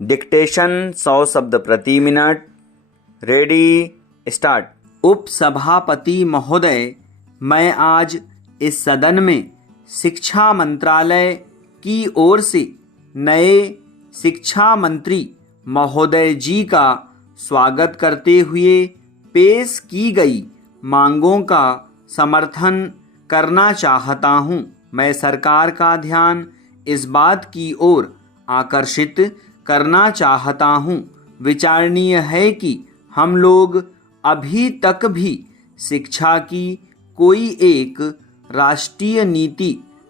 Dictation 100 शब्द प्रति minute. Ready start. उपसभापति महोदय, मैं आज इस सदन में शिक्षा मंत्रालय की ओर से नए शिक्षा मंत्री महोदय जी का स्वागत करते हुए पेश की गई मांगों का समर्थन करना चाहता हूं। मैं सरकार का ध्यान इस बात की ओर आकर्षित करना चाहता हूं। विचारणीय है कि हम लोग अभी तक भी शिक्षा की कोई एक राष्ट्रीय नीति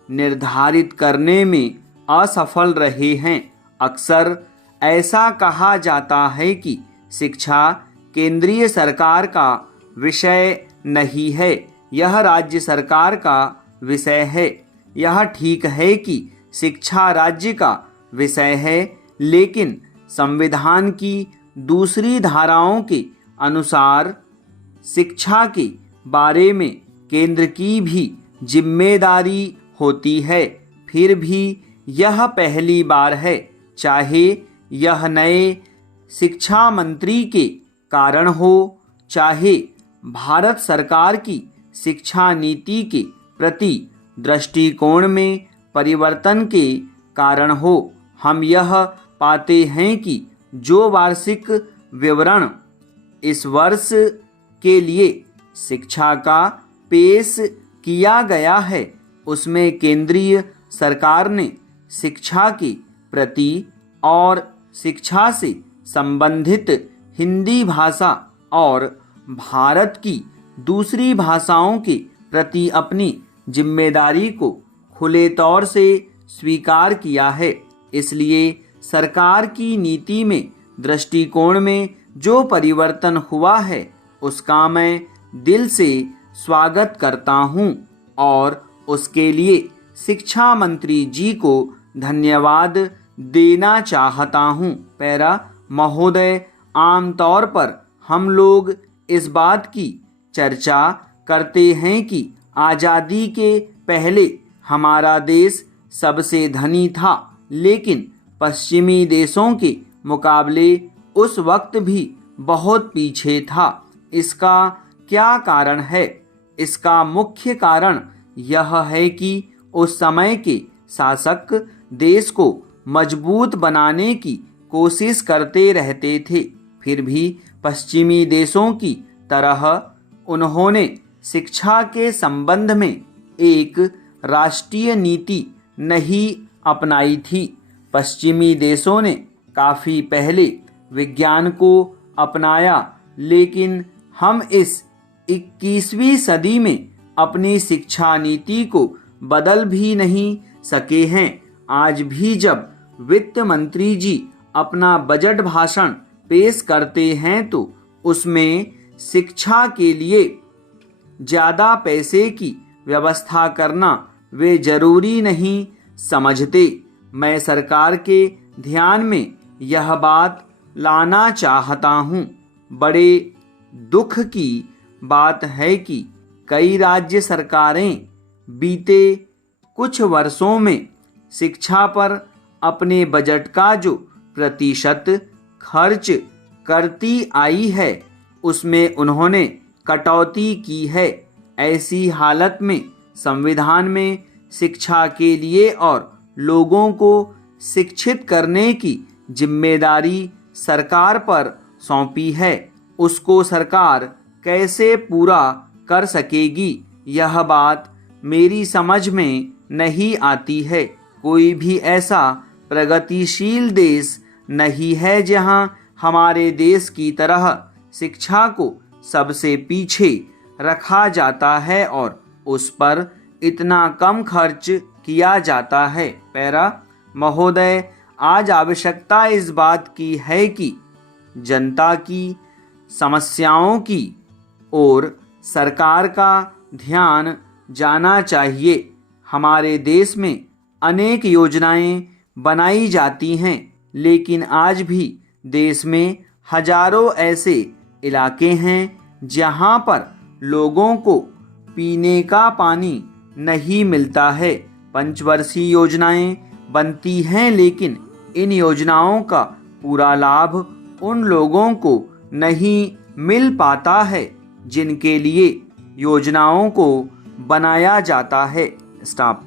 निर्धारित करने में असफल रहे हैं। अक्सर ऐसा कहा जाता है कि शिक्षा केंद्रीय सरकार का विषय नहीं है, यह राज्य सरकार का विषय है। यह ठीक है कि शिक्षा राज्य का विषय है, लेकिन संविधान की दूसरी धाराओं के अनुसार शिक्षा के बारे में केंद्र की भी जिम्मेदारी होती है। फिर भी यह पहली बार है, चाहे यह नए शिक्षा मंत्री के कारण हो, चाहे भारत सरकार की शिक्षा नीति के प्रति दृष्टिकोण में परिवर्तन के कारण हो। हम यह पाते हैं कि जो वार्षिक विवरण इस वर्ष के लिए शिक्षा का पेश किया गया है, उसमें केंद्रीय सरकार ने शिक्षा के प्रति और शिक्षा से संबंधित हिंदी भाषा और भारत की दूसरी भाषाओं के प्रति अपनी जिम्मेदारी को खुले तौर से स्वीकार किया है। इसलिए सरकार की नीति में दृष्टिकोण में जो परिवर्तन हुआ है, उसका मैं दिल से स्वागत करता हूं और उसके लिए शिक्षा मंत्री जी को धन्यवाद देना चाहता हूं। पैरा महोदय, आमतौर पर हम लोग इस बात की चर्चा करते हैं कि आज़ादी के पहले हमारा देश सबसे धनी था, लेकिन पश्चिमी देशों के मुकाबले उस वक्त भी बहुत पीछे था। इसका क्या कारण है? इसका मुख्य कारण यह है कि उस समय के शासक देश को मजबूत बनाने की कोशिश करते रहते थे। फिर भी पश्चिमी देशों की तरह उन्होंने शिक्षा के संबंध में एक राष्ट्रीय नीति नहीं अपनाई थी। पश्चिमी देशों ने काफ़ी पहले विज्ञान को अपनाया, लेकिन हम इस 21वीं सदी में अपनी शिक्षा नीति को बदल भी नहीं सके हैं। आज भी जब वित्त मंत्री जी अपना बजट भाषण पेश करते हैं तो उसमें शिक्षा के लिए ज़्यादा पैसे की व्यवस्था करना वे जरूरी नहीं समझते। मैं सरकार के ध्यान में यह बात लाना चाहता हूँ। बड़े दुख की बात है कि कई राज्य सरकारें बीते कुछ वर्षों में शिक्षा पर अपने बजट का जो प्रतिशत खर्च करती आई है, उसमें उन्होंने कटौती की है। ऐसी हालत में संविधान में शिक्षा के लिए और लोगों को शिक्षित करने की जिम्मेदारी सरकार पर सौंपी है, उसको सरकार कैसे पूरा कर सकेगी, यह बात मेरी समझ में नहीं आती है। कोई भी ऐसा प्रगतिशील देश नहीं है जहां हमारे देश की तरह शिक्षा को सबसे पीछे रखा जाता है और उस पर इतना कम खर्च किया जाता है। पैरा महोदय, आज आवश्यकता इस बात की है कि जनता की समस्याओं की ओर सरकार का ध्यान जाना चाहिए। हमारे देश में अनेक योजनाएं बनाई जाती हैं, लेकिन आज भी देश में हजारों ऐसे इलाके हैं जहां पर लोगों को पीने का पानी नहीं मिलता है। पंचवर्षीय योजनाएं बनती हैं, लेकिन इन योजनाओं का पूरा लाभ उन लोगों को नहीं मिल पाता है जिनके लिए योजनाओं को बनाया जाता है। स्टॉप।